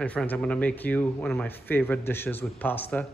Hi friends, I'm gonna make you one of my favorite dishes with pasta.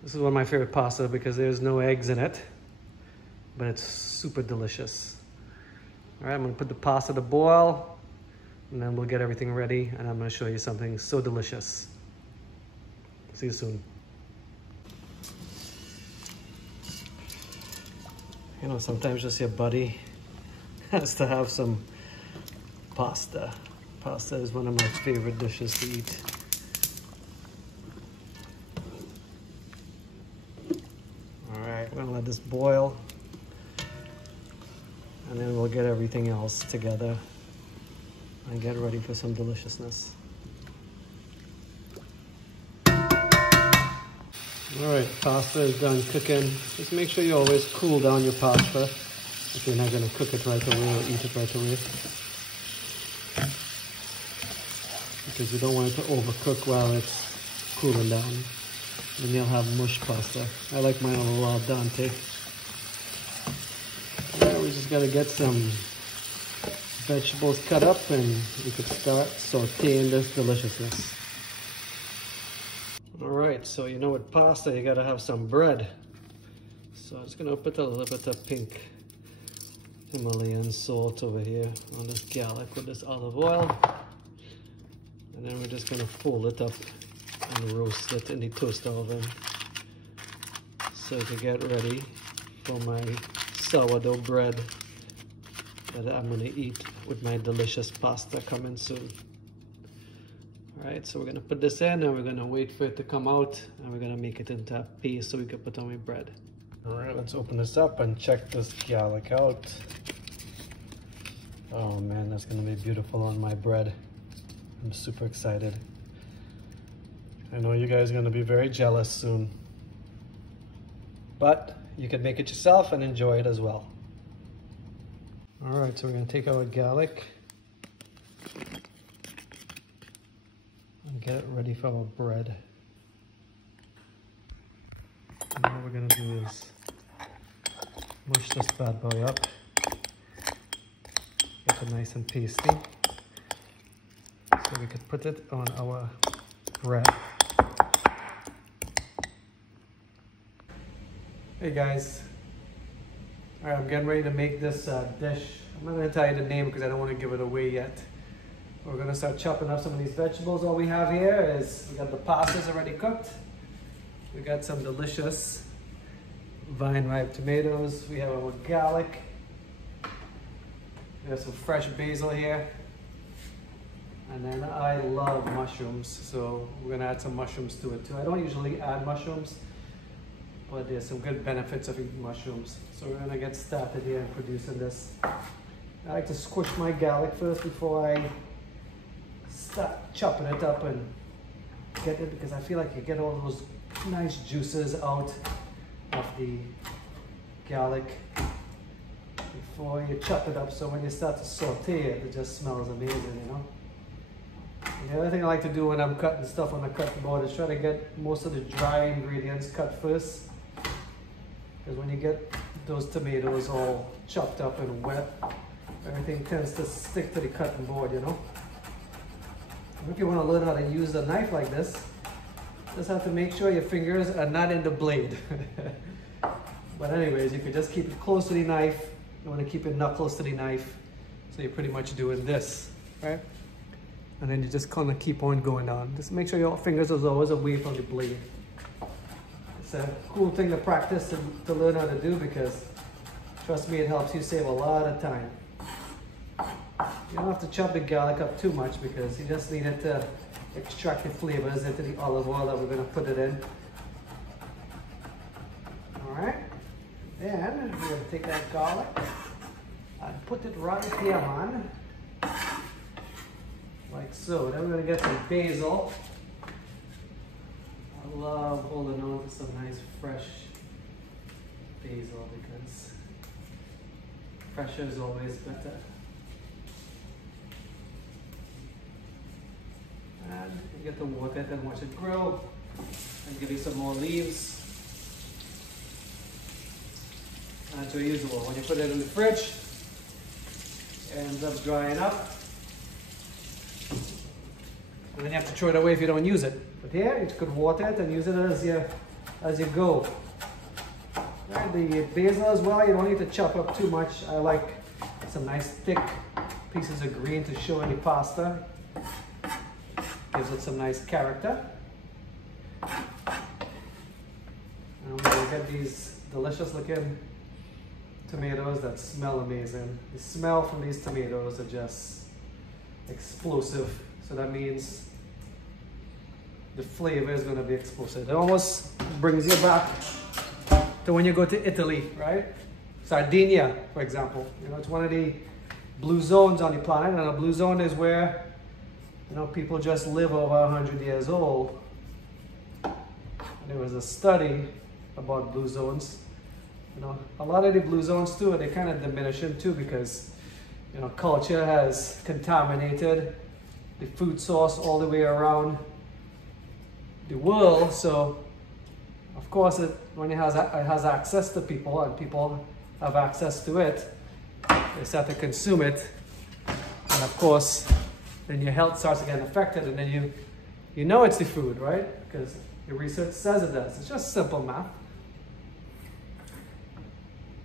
This is one of my favorite pasta because there's no eggs in it, but it's super delicious. All right, I'm gonna put the pasta to boil and then we'll get everything ready and I'm gonna show you something so delicious. See you soon. You know, sometimes just your buddy has to have some pasta. Pasta is one of my favorite dishes to eat. All right, we're gonna let this boil and then we'll get everything else together and get ready for some deliciousness. All right, pasta is done cooking. Just make sure you always cool down your pasta if you're not gonna cook it right away or eat it right away. Because you don't want it to overcook while it's cooling down. Then you'll have mush pasta. I like mine a little al dente. Yeah, we just gotta get some vegetables cut up and we could start sauteing this deliciousness. All right, so you know with pasta, you gotta have some bread. So I'm just gonna put a little bit of pink Himalayan salt over here on this garlic with this olive oil. And then we're just gonna fold it up and roast it in the toaster oven. So to get ready for my sourdough bread that I'm gonna eat with my delicious pasta coming soon. All right, so we're gonna put this in and we're gonna wait for it to come out and we're gonna make it into a paste so we can put on my bread. All right, let's open this up and check this garlic out. Oh man, that's gonna be beautiful on my bread. I'm super excited. I know you guys are gonna be very jealous soon, but you can make it yourself and enjoy it as well. All right, so we're gonna take our garlic and get it ready for our bread. And what we're gonna do is mush this bad boy up, get it nice and pasty. So we could put it on our bread. Hey guys. All right, I'm getting ready to make this dish. I'm not gonna tell you the name because I don't want to give it away yet. We're gonna start chopping up some of these vegetables. All we have here is, we got the pastas already cooked. We got some delicious vine ripe tomatoes. We have our garlic. We have some fresh basil here. And then I love mushrooms, so we're gonna add some mushrooms to it too. I don't usually add mushrooms, but there's some good benefits of eating mushrooms. So we're gonna get started here in producing this. I like to squish my garlic first before I start chopping it up and get it, because I feel like you get all those nice juices out of the garlic before you chop it up. So when you start to saute it, it just smells amazing, you know? The other thing I like to do when I'm cutting stuff on the cutting board is try to get most of the dry ingredients cut first. Because when you get those tomatoes all chopped up and wet, everything tends to stick to the cutting board, you know. If you want to learn how to use a knife like this, just have to make sure your fingers are not in the blade. But anyways, you can just keep it close to the knife. You want to keep it not close to the knife. So you're pretty much doing this, right? And then you just kind of keep on going on. Just make sure your fingers are always away from the blade. It's a cool thing to practice and to learn how to do, because trust me, it helps you save a lot of time. You don't have to chop the garlic up too much because you just need it to extract the flavors into the olive oil that we're going to put it in. All right. Then we're going to take that garlic and put it right here on. Like so. Then we're going to get some basil. I love holding on to some nice fresh basil because fresher is always better. And you get to water it and watch it grow. And give you some more leaves. And as usual, when you put it in the fridge, it ends up drying up. And then you have to throw it away if you don't use it. But here, you could water it and use it as you go. Right, the basil as well, you don't need to chop up too much. I like some nice thick pieces of green to show in the pasta. Gives it some nice character. And we'll get these delicious looking tomatoes that smell amazing. The smell from these tomatoes are just explosive. So that means the flavor is going to be explosive. It almost brings you back to when you go to Italy, right? Sardinia, for example. You know, it's one of the blue zones on the planet, and a blue zone is where, you know, people just live over 100 years old. There was a study about blue zones. You know, a lot of the blue zones too, they kind of diminishing too because, you know, culture has contaminated the food source all the way around the world. So, of course, when it has access to people and people have access to it, they start to consume it. And of course, then your health starts to get affected, and then you know it's the food, right? Because the research says it does. It's just simple math.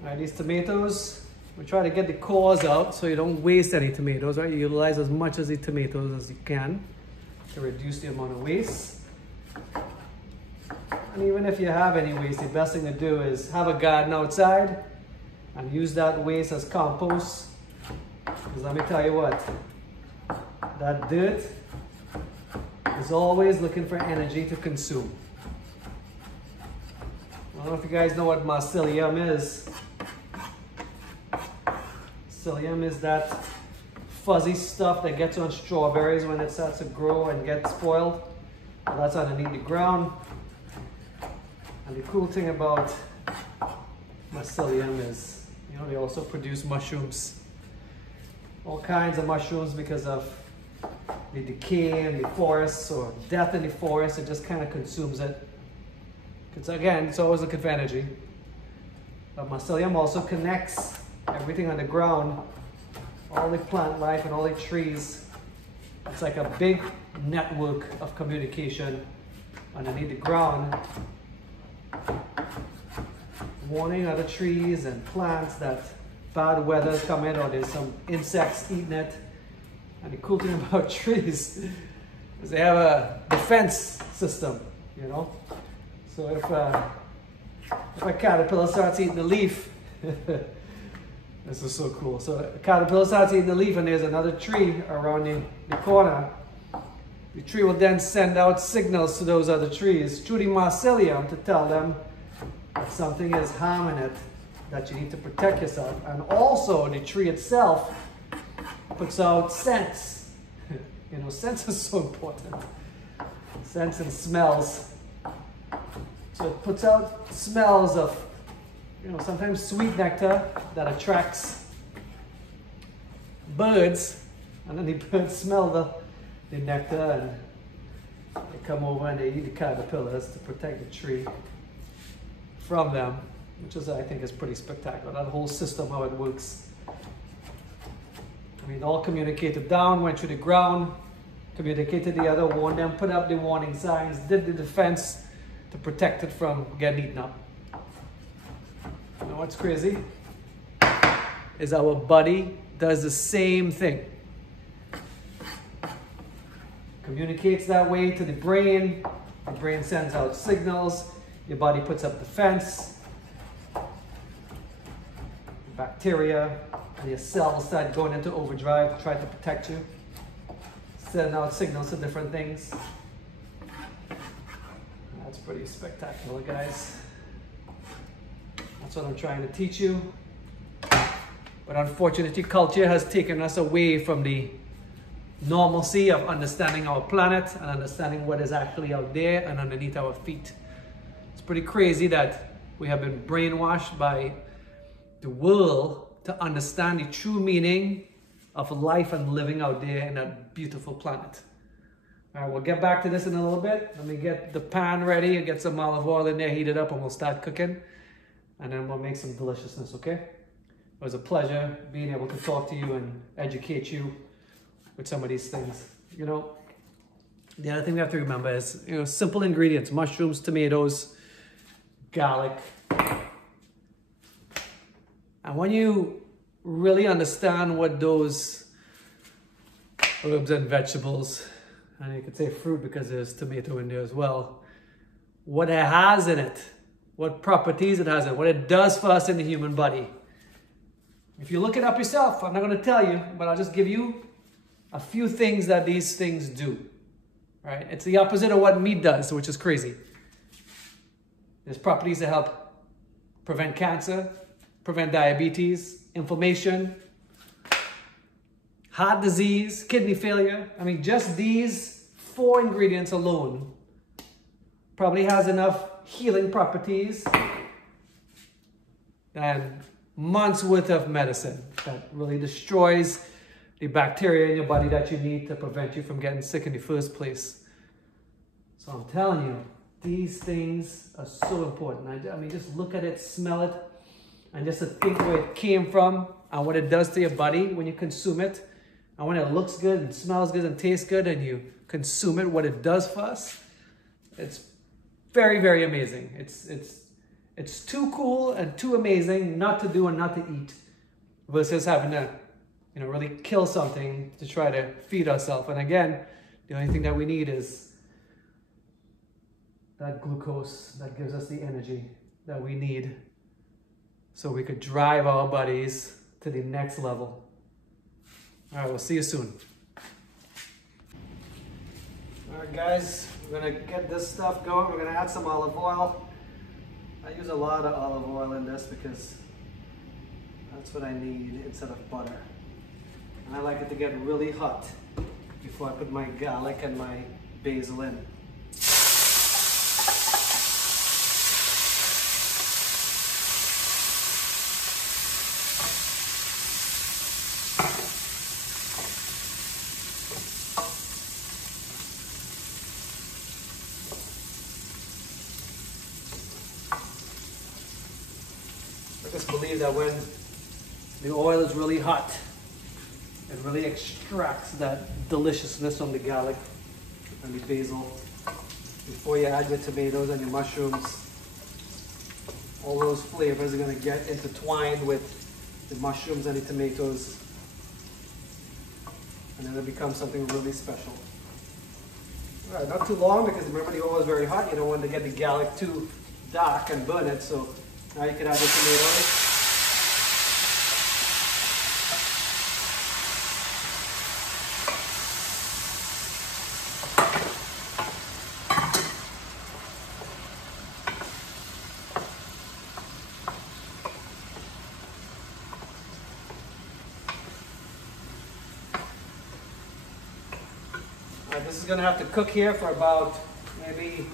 All right, these tomatoes, we try to get the cores out so you don't waste any tomatoes, right? You utilize as much of the tomatoes as you can to reduce the amount of waste. And even if you have any waste, the best thing to do is have a garden outside and use that waste as compost. Because let me tell you what, that dirt is always looking for energy to consume. I don't know if you guys know what mycelium is. Mycelium is that fuzzy stuff that gets on strawberries when it starts to grow and get spoiled. Well, that's underneath the ground. And the cool thing about mycelium is, you know, they also produce mushrooms. All kinds of mushrooms because of the decay in the forests or death in the forest. It just kind of consumes it. Because again, it's always looking for energy. But mycelium also connects everything on the ground, all the plant life and all the trees. It's like a big network of communication underneath the ground, warning other trees and plants that bad weather is coming or there's some insects eating it. And the cool thing about trees is they have a defense system, you know. So if a caterpillar starts eating the leaf, this is so cool. So a caterpillar starts eating the leaf and there's another tree around the corner. The tree will then send out signals to those other trees through the mycelium to tell them that something is harming it, that you need to protect yourself. And also the tree itself puts out scents. You know, scents is so important. Scents and smells. So it puts out smells of, you know, sometimes sweet nectar that attracts birds, and then the birds smell the nectar and they come over and they eat the caterpillars to protect the tree from them, which is, I think, is pretty spectacular. That whole system, how it works. I mean, all communicated down, went through the ground, communicated the other, warned them, put up the warning signs, did the defense to protect it from getting eaten up. You know what's crazy? Is our body does the same thing. Communicates that way to the brain sends out signals, your body puts up defense, bacteria, and your cells start going into overdrive to try to protect you, sending out signals to different things. That's pretty spectacular, guys. That's what I'm trying to teach you. But unfortunately, culture has taken us away from the normalcy of understanding our planet and understanding what is actually out there and underneath our feet. It's pretty crazy that we have been brainwashed by the world to understand the true meaning of life and living out there in that beautiful planet. All right, we'll get back to this in a little bit. Let me get the pan ready and get some olive oil in there, heat it up, and we'll start cooking. And then we'll make some deliciousness, okay? It was a pleasure being able to talk to you and educate you with some of these things. You know, The other thing we have to remember is, simple ingredients: mushrooms, tomatoes, garlic. And when you really understand what those herbs and vegetables, and you could say fruit because there's tomato in there as well, what it has in it, what properties it has in it, what it does for us in the human body. If you look it up yourself, I'm not going to tell you, but I'll just give you a few things that these things do. Right? It's the opposite of what meat does, which is crazy. There's properties that help prevent cancer, prevent diabetes, inflammation, heart disease, kidney failure. I mean, just these 4 ingredients alone probably has enough healing properties than months worth of medicine that really destroys the bacteria in your body that you need to prevent you from getting sick in the first place. So I'm telling you, these things are so important. I mean, just look at it, smell it, and just to think where it came from and what it does to your body when you consume it. And when it looks good and smells good and tastes good and you consume it, what it does for us, it's very, very amazing. It's too cool and too amazing not to do and not to eat versus having to, really kill something to try to feed ourselves. And again, the only thing that we need is that glucose that gives us the energy that we need so we could drive our bodies to the next level. All right, we'll see you soon. All right, guys, we're gonna get this stuff going. We're gonna add some olive oil. I use a lot of olive oil in this because that's what I need instead of butter. And I like it to get really hot before I put my garlic and my basil in. I just believe that when the oil is really hot, it really extracts that deliciousness from the garlic and the basil. Before you add your tomatoes and your mushrooms, all those flavors are going to get intertwined with the mushrooms and the tomatoes, and then it becomes something really special. All right, not too long, because remember the oil is very hot. You don't want to get the garlic too dark and burn it. So now you can add the tomatoes. This is going to have to cook here for about maybe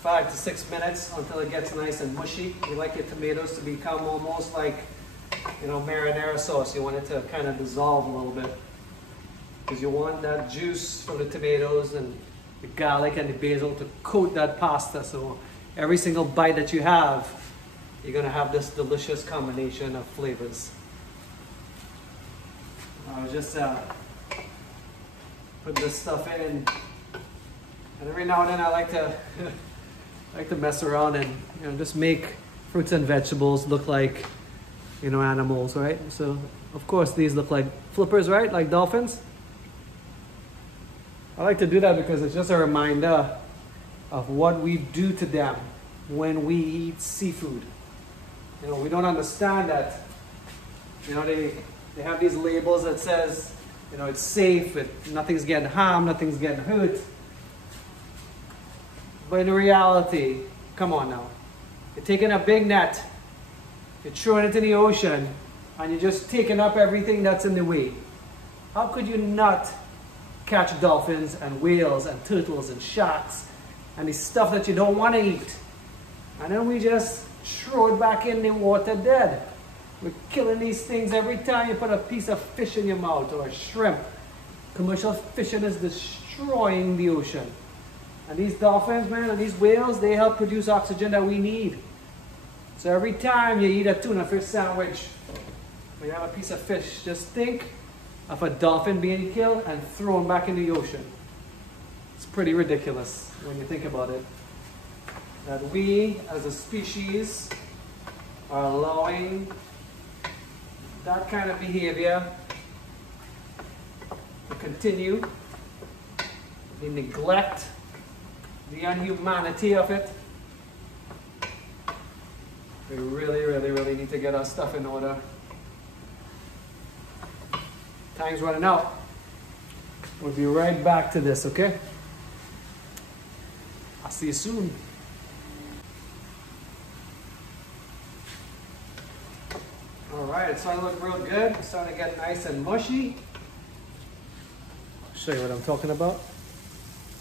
5 to 6 minutes until it gets nice and mushy. You like your tomatoes to become almost like, marinara sauce. You want it to kind of dissolve a little bit, because you want that juice from the tomatoes and the garlic and the basil to coat that pasta. So every single bite that you have, you're going to have this delicious combination of flavors. I was just put this stuff in, and every now and then I like to mess around and just make fruits and vegetables look like animals, right? So of course these look like flippers, right? Like dolphins. I like to do that because it's just a reminder of what we do to them when we eat seafood. We don't understand that. They have these labels that says, it's safe, nothing's getting harmed, nothing's getting hurt. But in reality, come on now. You're taking a big net, you're throwing it in the ocean, and you're just taking up everything that's in the way. How could you not catch dolphins and whales and turtles and sharks and the stuff that you don't want to eat? And then we just throw it back in the water dead. We're killing these things every time you put a piece of fish in your mouth or a shrimp. Commercial fishing is destroying the ocean. And these dolphins, man, and these whales, they help produce oxygen that we need. So every time you eat a tuna fish sandwich, or you have a piece of fish, just think of a dolphin being killed and thrown back in the ocean. It's pretty ridiculous when you think about it, that we as a species are allowing that kind of behavior to continue, the neglect, the inhumanity of it. We really need to get our stuff in order. Time's running out. We'll be right back to this, okay? I'll see you soon. Alright, it's starting to look real good. It's starting to get nice and mushy. I'll show you what I'm talking about.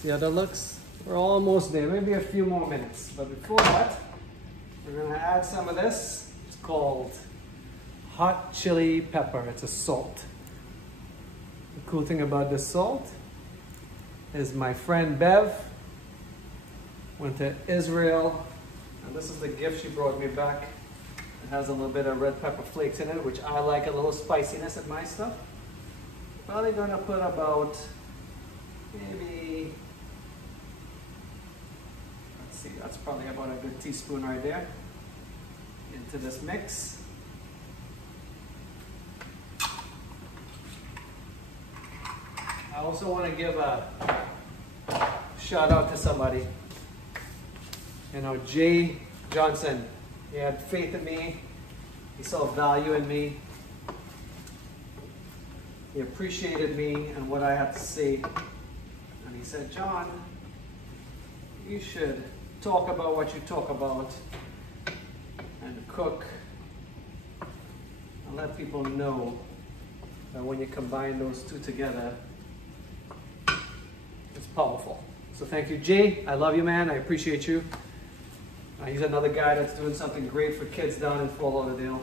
See how that looks? We're almost there, maybe a few more minutes. But before that, we're gonna add some of this. It's called hot chili pepper. It's a salt. The cool thing about this salt is my friend Bev went to Israel, and this is the gift she brought me back. It has a little bit of red pepper flakes in it, which I like a little spiciness in my stuff. Probably gonna put about maybe, let's see, that's probably about a good teaspoon right there into this mix. I also want to give a shout out to somebody. You know, Jay Johnson. He had faith in me. He saw value in me. He appreciated me and what I had to say. And he said, John, you should talk about what you talk about and cook and let people know that when you combine those two together, it's powerful. So thank you, Jay. I love you, man. I appreciate you. He's another guy that's doing something great for kids down in Fort Lauderdale.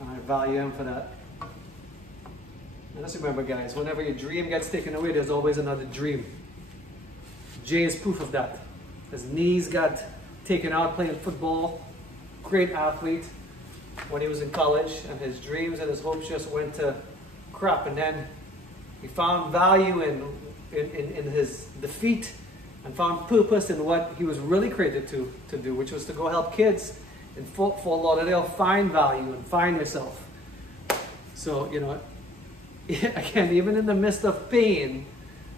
And I value him for that. And just remember, guys, whenever your dream gets taken away, there's always another dream. Jay is proof of that. His knees got taken out playing football. Great athlete when he was in college. And his dreams and his hopes just went to crap. And then he found value in his defeat and found purpose in what he was really created to do, which was to go help kids in Fort Lauderdale find value and find yourself. So, you know, again, even in the midst of pain,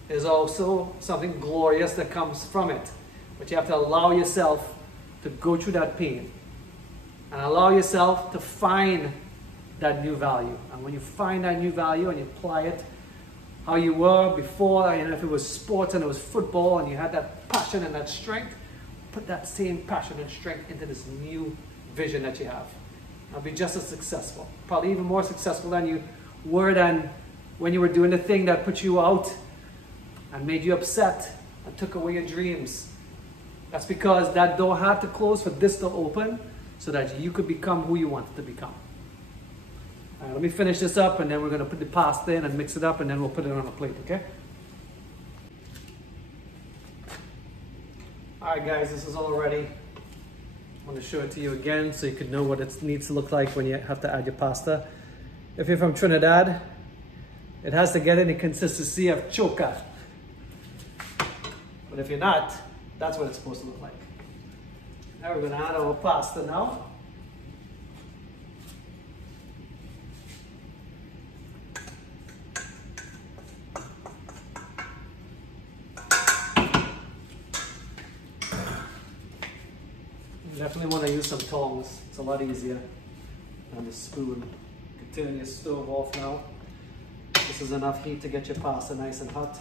there's also something glorious that comes from it. But you have to allow yourself to go through that pain and allow yourself to find that new value. And when you find that new value and you apply it how you were before, and if it was sports and it was football and you had that passion and that strength, put that same passion and strength into this new vision that you have. I'll be just as successful, probably even more successful than you were than when you were doing the thing that put you out and made you upset and took away your dreams. That's because that door had to close for this to open so that you could become who you wanted to become. All right, let me finish this up and then we're going to put the pasta in and mix it up and then we'll put it on a plate, okay? All right, guys, this is all ready. I want to show it to you again so you can know what it needs to look like when you have to add your pasta. If you're from Trinidad, it has to get in the consistency of choka. But if you're not, that's what it's supposed to look like. Now we're going to add our pasta now. You definitely want to use some tongs. It's a lot easier than the spoon. You can turn your stove off now. This is enough heat to get your pasta nice and hot.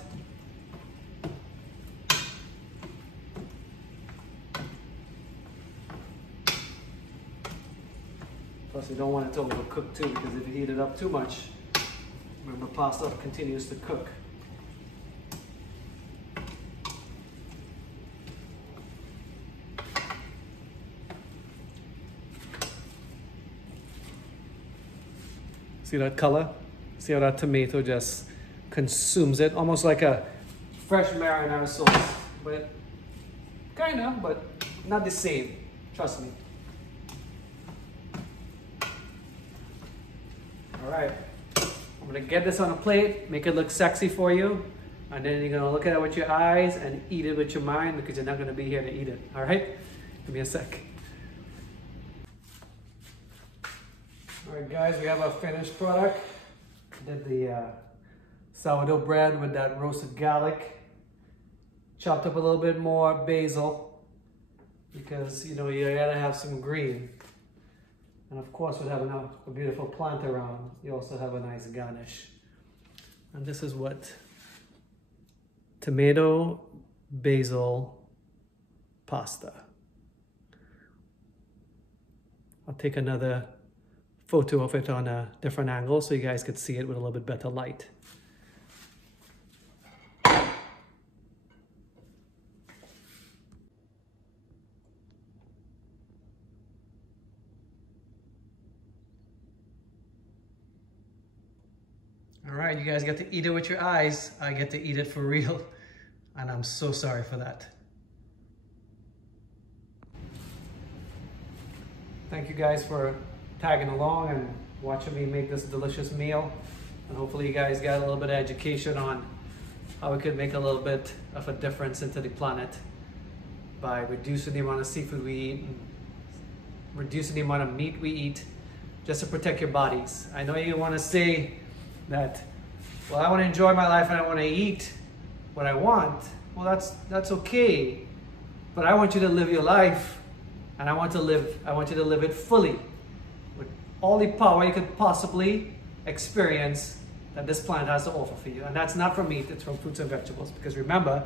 Plus you don't want it to overcook too, because if you heat it up too much, remember pasta continues to cook. See that color? See how that tomato just consumes it? Almost like a fresh marinara sauce. But kind of, but not the same. Trust me. All right. I'm gonna get this on a plate, make it look sexy for you. And then you're gonna look at it with your eyes and eat it with your mind, because you're not gonna be here to eat it, all right? Give me a sec. All right, guys, we have our finished product. Did the sourdough bread with that roasted garlic. Chopped up a little bit more basil, because you know you gotta have some green. And of course, with having a beautiful plant around, you also have a nice garnish. And this is what tomato basil pasta. I'll take another photo of it on a different angle so you guys could see it with a little bit better light. All right, you guys get to eat it with your eyes. I get to eat it for real, and I'm so sorry for that. Thank you guys for tagging along and watching me make this delicious meal. And hopefully you guys got a little bit of education on how we could make a little bit of a difference into the planet by reducing the amount of seafood we eat, and reducing the amount of meat we eat, just to protect your bodies. I know you want to say that, well, I want to enjoy my life and I want to eat what I want. Well, that's okay, but I want you to live your life, and I want you to live it fully, with all the power you could possibly experience that this plant has to offer for you. And that's not from meat, it's from fruits and vegetables. Because remember,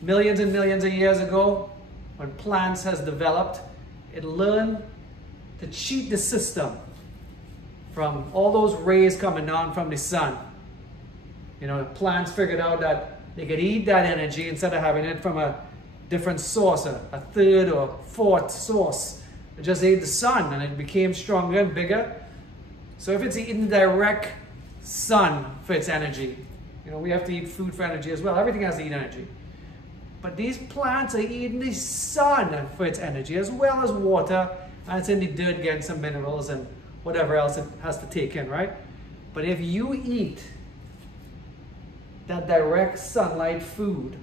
millions and millions of years ago, when plants has developed, it learned to cheat the system from all those rays coming down from the sun. You know, the plants figured out that they could eat that energy instead of having it from a different source, a third or fourth source. It just ate the sun, and it became stronger and bigger. So if it's eating direct sun for its energy, you know, we have to eat food for energy as well. Everything has to eat energy. But these plants are eating the sun for its energy, as well as water, and it's in the dirt getting some minerals and whatever else it has to take in, right? But if you eat that direct sunlight food,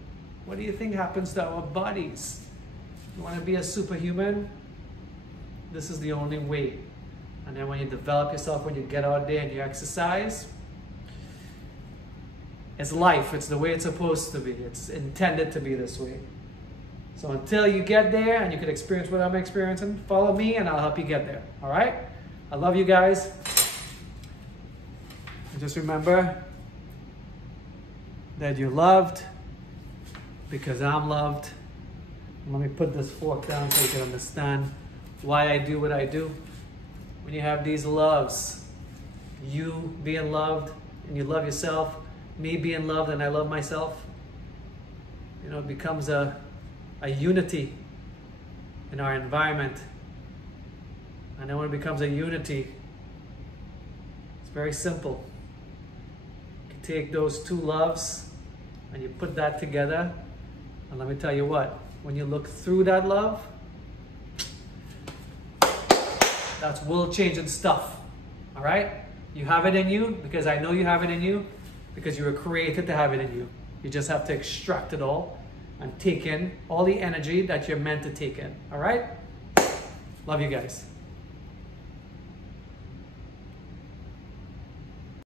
what do you think happens to our bodies? You want to be a superhuman? This is the only way. And then when you develop yourself, when you get out there and you exercise, it's life. It's the way it's supposed to be. It's intended to be this way. So until you get there and you can experience what I'm experiencing, follow me and I'll help you get there. All right? I love you guys. And just remember that you're loved because I'm loved. Let me put this fork down so you can understand why I do what I do. When you have these loves, you being loved and you love yourself, me being loved and I love myself, you know, it becomes a unity in our environment. And then when it becomes a unity, it's very simple. You can take those two loves and you put that together, and let me tell you what, when you look through that love, that's world-changing stuff, all right? You have it in you because I know you have it in you, because you were created to have it in you. You just have to extract it all and take in all the energy that you're meant to take in, all right? Love you guys.